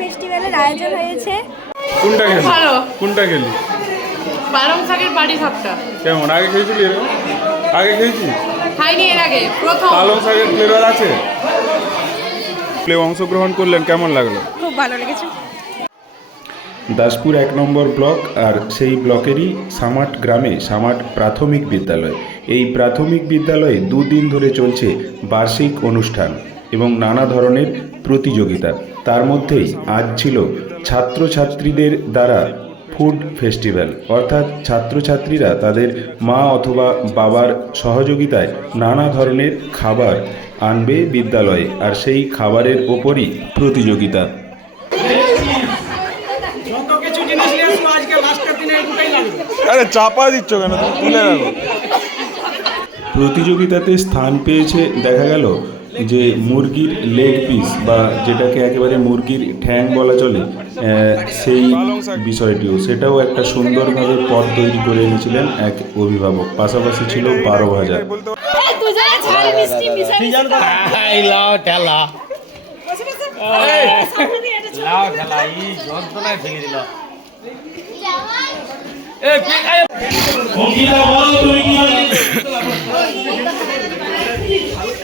ফেস্টিভ্যালের আয়োজন হয়েছে। কোনটা খেলি? ভালো। কোনটা খেলি? পালং শাকের কেমন? আগে খেয়েছিলি এরকম আগে খেয়েছি খাইনি এর আগে প্রথম। পালং শাকের ফ্লেভার আছে? প্লে অংশগ্রহণ করলেন কেমন লাগল? খুব ভালো লেগেছে। দাসপুর এক নম্বর ব্লক আর সেই ব্লকেরই সামাট গ্রামে সামাট প্রাথমিক বিদ্যালয়। এই প্রাথমিক বিদ্যালয়ে দুদিন ধরে চলছে বার্ষিক অনুষ্ঠান। এবং নানা ধরনের প্রতিযোগিতা। তার মধ্যেই আজ ছিল ছাত্রছাত্রীদের দ্বারা ফুড ফেস্টিভ্যাল। অর্থাৎ ছাত্রছাত্রীরা তাদের মা অথবা বাবার সহযোগিতায় নানা ধরনের খাবার আনবে বিদ্যালয়ে আর সেই খাবারের ওপরই প্রতিযোগিতা। আরে চাপা দিচ্ছ কেন? তুমি তুলে রাখো। প্রতিযোগিতাতে স্থান পেয়েছে দেখা গেল যে মুরগির লেগ পিস বা যেটাকে একেবারে মুরগির ঠ্যাং বলা চলে সেই বিষয়টিও। সেটাও একটা সুন্দরভাবে পথ তৈরি করে এনেছিলেন এক অভিভাবক। পাশাপাশি ছিল বারো ভাজা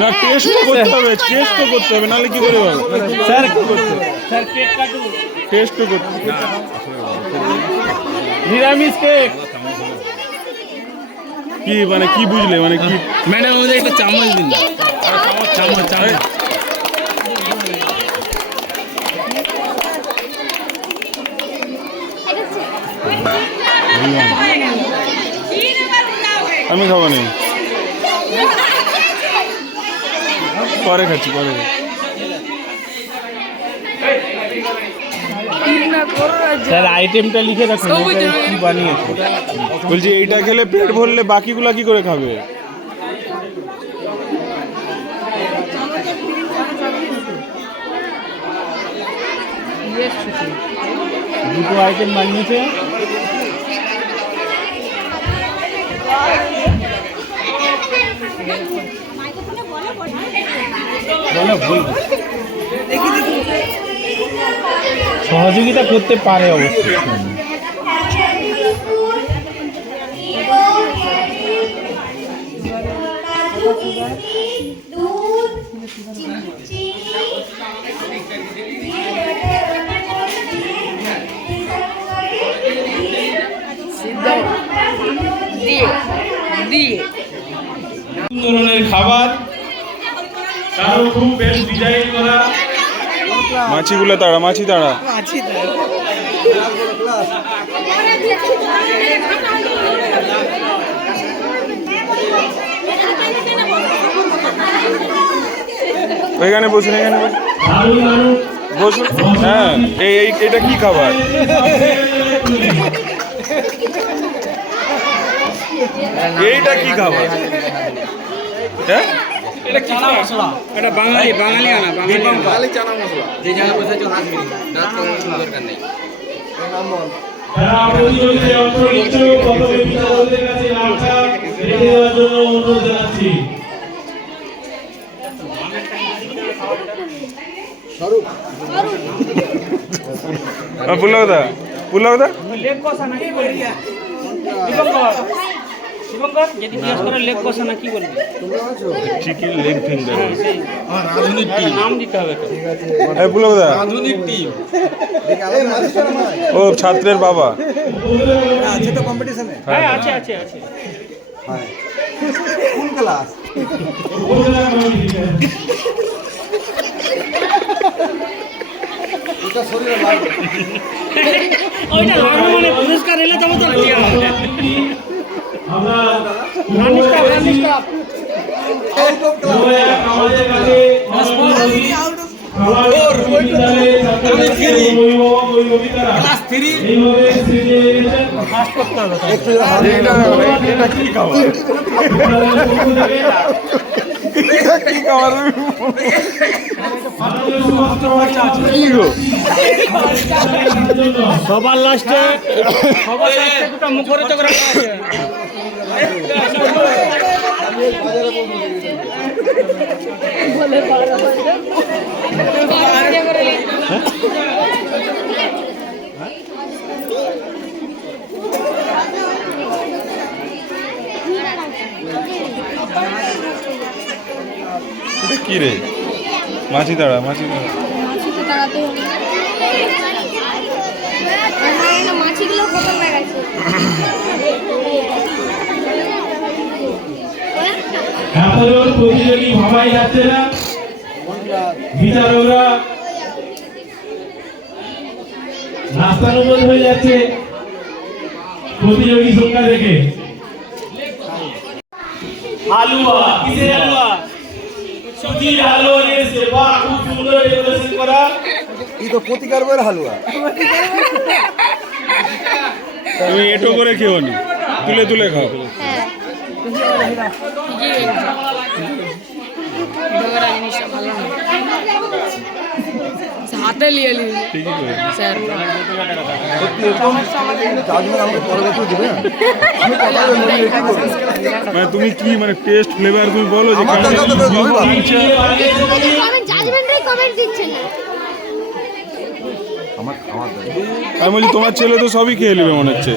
না টেস্ট তো করতে হবে টেস্ট তো করতে হবে নাহলে কি করে হবে? স্যার স্যার কেক কাটুন। টেস্ট তো করতে হবে। নিরামিষ কেক কি মানে কি বুঝলে? মানে কি? ম্যাডাম আমাদের একটা চামচ দিন। চামচ চামচ চামচ। আমি খাব নি। পরে খাচ্ছি পরে স্যার আইটেমটা লিখে রাখুন এটা কি বানিয়েছো? বলছি এইটা খেলে পেট ভরলে বাকিগুলা কি করে খাবে? দুটো আইটেম বানিয়েছে। সহযোগিতা করতে পারে অবশ্যই। ধরনের খাবার কারও খুব বেশ ডিজাইন করা। মাছিগুলো তাড়া মাছি তাড়া এখানে বসুন এখানে বসুন হ্যাঁ এই এই- এটা কি খাবার? এইটা কি খাবার? হ্যাঁ? এটা বাঙালি বাঙালি আনা বাঙালি যারা প্রতিযোগিতায় অংশ নিচ্ছে প্রথমে বিচারকদের কাছে নামটা রেখে দেওয়ার জন্য অনুরোধ জানাচ্ছি পুলাওদা পুলাওদা লেগ কষা না কি করবি শুভঙ্কর শুভঙ্কর যদি জিজ্ঞাসা করে লেগ কষা না কি করবি চিকেন লেগ ফিঙ্গার একটা নাম দিতে হবে তো। এই পুলাওদা ও ছাত্রের বাবা। হ্যাঁ আছে আছে আছে ওইটা লাগবে মানে পুরস্কার এলে তবে তো লাগিয়ে আমরা আমাদের কাছে কি খাবার? সবার লাস্টে সবার লাস্টে দুটো মুখরিত করে রাখা আছে। এটা কি রে? মাছি দাঁড়া মাছি দাঁড়া মাছিতে তাড়াতে হবে মাছিগুলো খতম হয়ে ভাবাই যাচ্ছে না। বিচারকরা নাস্তানুবোধ হয়ে যাচ্ছে প্রতিযোগী সংখ্যা দেখে। আলুয়া কিসের আলুয়া সুজির আলুয়া এসে বাহ খুব সুন্দর ডেকোরেশন করা। তুমি এটো করে খেও নি। তুলে তুলে খাও। জিনিসটা ভালো না হাতে নিয়ে নিয়ে ঠিকই স্যার মানে তুমি কি মানে টেস্ট ফ্লেভার তুমি বলো যে আমি বলছি তোমার ছেলে তো সবই খেয়ে নেবে মনে হচ্ছে।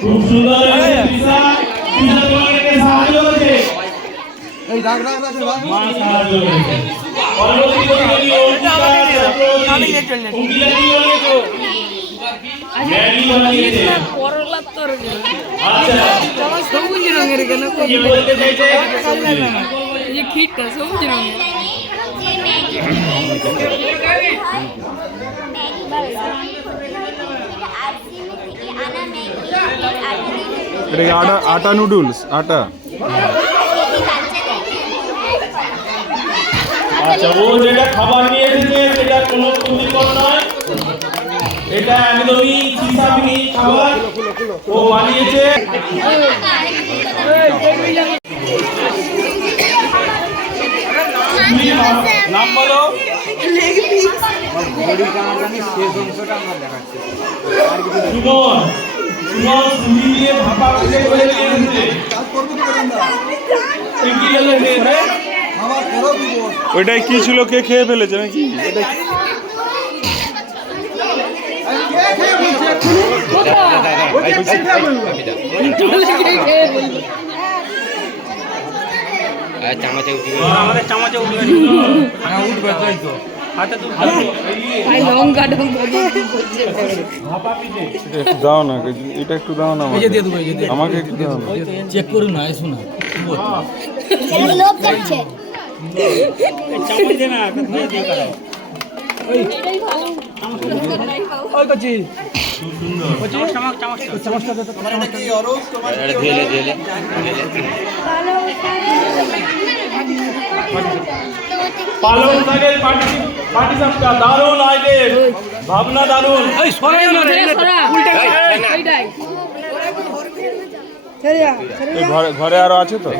খুব সুন্দর বলেছ? ম্যাগি বানিয়েছে পরলাপ তোর আচ্ছা। সবুজ রঙের কেন এই খিটটা সবুজ রঙের। আটা আটা নুডলস আটা। আচ্ছা ও যেটা খাবার নিয়ে এসেছে সেটা কোনো ক্ষতিকর নয়। এটা একদমই চিসাবিনি খাবার। ও বানিয়েছে। তুমি নাম? বলো। সুমন। সুমন সুজি দিয়ে ভাপা করে নিয়ে এসেছে। কি জন্য নিয়েছে ওইটাই কি ছিল? কে খেয়ে ফেলেছে নাকি? আমাদের চামচে উঠবে উঠবে তাই তো দাও না এটা একটু দাও না আমাকে। আমাকে একটু দাও না। চেক করুন না পালং শাকের পাটি পাটি ভাবনা দারুণ এই সরাই না ঘরে ঘরে আরও আছে তো?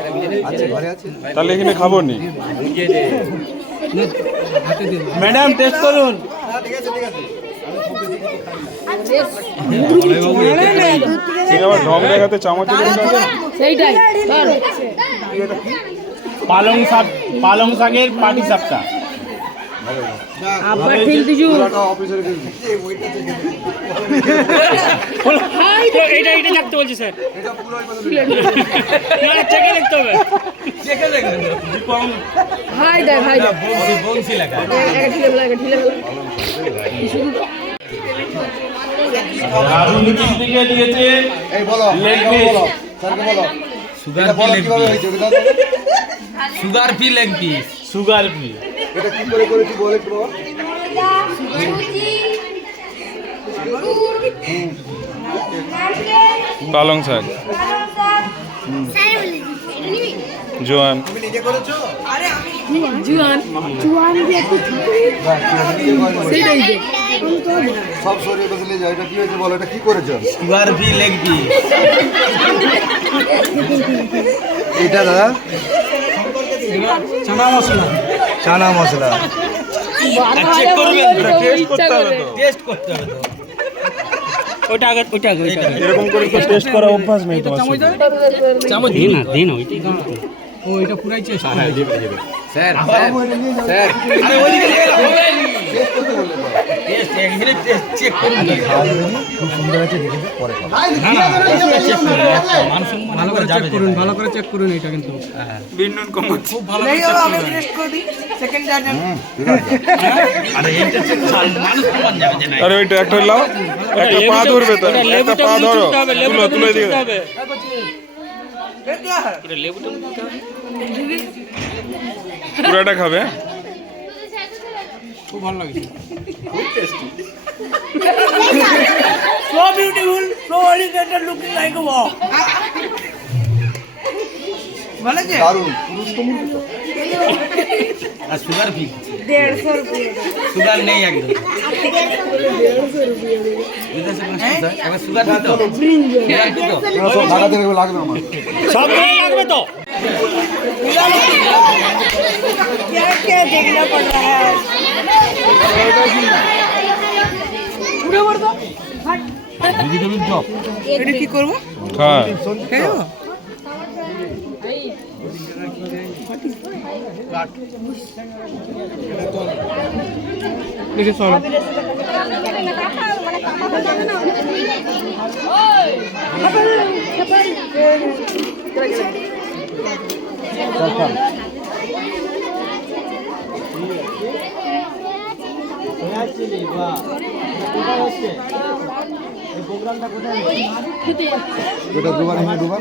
তাহলে এখানে খাব নি ম্যাডাম টেস্ট করুন। ঠিক আবার ঢং দেখাতে চামচে সেইটাই। পালং শাক পালং শাকের পাটি সাপটা আবার দিছু দেখতে বলছি স্যার। না চেকে দেখতে হবে। হাই দেখ হাই দেখ বংশী লাগা ঢিলে ঢিলে দিক piece sugar free leg piece sugar free পালং শাক। জোয়ান। সব সরিয়ে বসলে যায় এটা কি হয়েছে বলো এটা কি করেছ? সুগার ভি লেগ ভি এটা দাদা? চানা মশলা। চানা মশলা। চেক করবেন টেস্ট করতে হবে টেস্ট করতে হবে ওইটা আগে ওইটা আগে ওইটা এরকম করে তো টেস্ট করা অভ্যাস নেই তোমার। চামচ দিন না দিন ওইটাই ও এটা পুরাই চেষ্টা হ্যাঁ দেবে দেবে। স্যার স্যার আরে ওইদিকে টেস্ট এখানে টেস্ট চেক করুন খুব সুন্দর আছে দেখে পরে খাব। ভালো করে চেক করুন ভালো করে চেক করুন এটা কিন্তু খুব ভালো করে check করুন। আরে ওইটা একটা লাও একটা পা ধরবে তো একটা পা ধরো তুলো তুলো পুরাটা খাবে খুব ভালো লাগছে। দারুণ পুরুষ তো মুরগি তো। আর সুগার ফি সুগার নেই একদম। সুগার সুগার দিত। এগুলো সব ভাড়া দেবে লাগবে আমার। সব লাগবে তো। হ্যাঁ। দেখে চলো। ওটা দুবার এখানে দুবার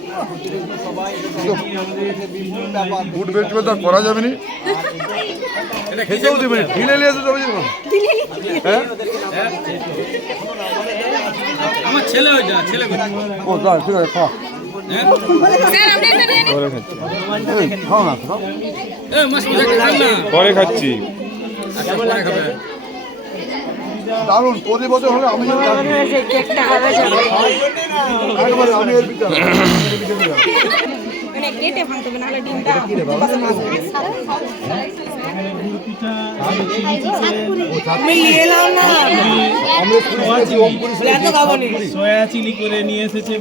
ফুড ফেস্টিভ্যাল তো করা যাবে না? খেতেও দেবে ঢিলে নিয়ে আসতে যাবে হ্যাঁ? আমার ছেলে ও দাও ঠিক আছে খান না পরে খাচ্ছি। দারুণ প্রতি বছর হলে আমি সয়া চিলি করে নিয়ে এসেছে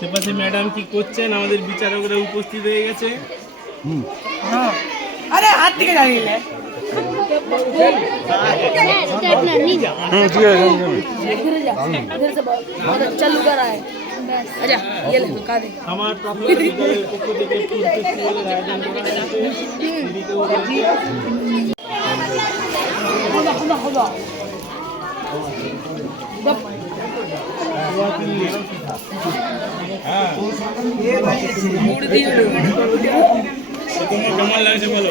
সেপাশে ম্যাডাম কি করছেন? আমাদের বিচারকরা উপস্থিত হয়ে গেছে। হুম बहुत अच्छा लुक रहा है अच्छा ये ले लुका दे लाल से बोलो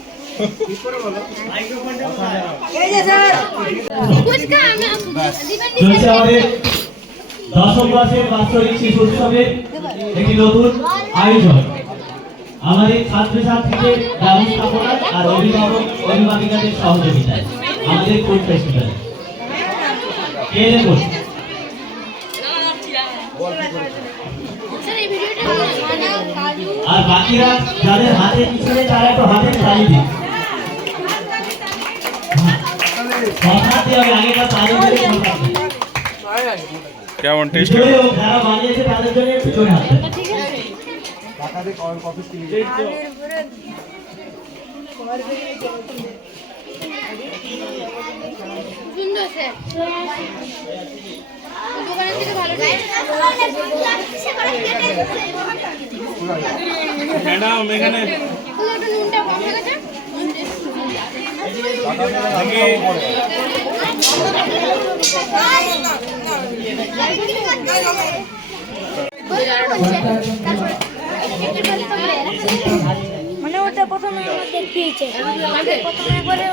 আমাদের দশম ক্লাসের বাৎসরিক শিশু উৎসবের একটি নতুন আয়োজন আমাদের ছাত্রছাত্রীদের ব্যবস্থাপনা আর অভিভাবক অভিভাবিকাদের সহযোগিতায় আমাদের ফুড আর বাকিরা যাদের হাতে পিছনে, তারা একটু হাতে তালি দিন। থেকে ভালো ম্যাডাম এখানে শুধু একটু নুনটা কম হয়ে গেছে। মানে ওটা প্রথমে দেখিয়েছে প্রথমে পরে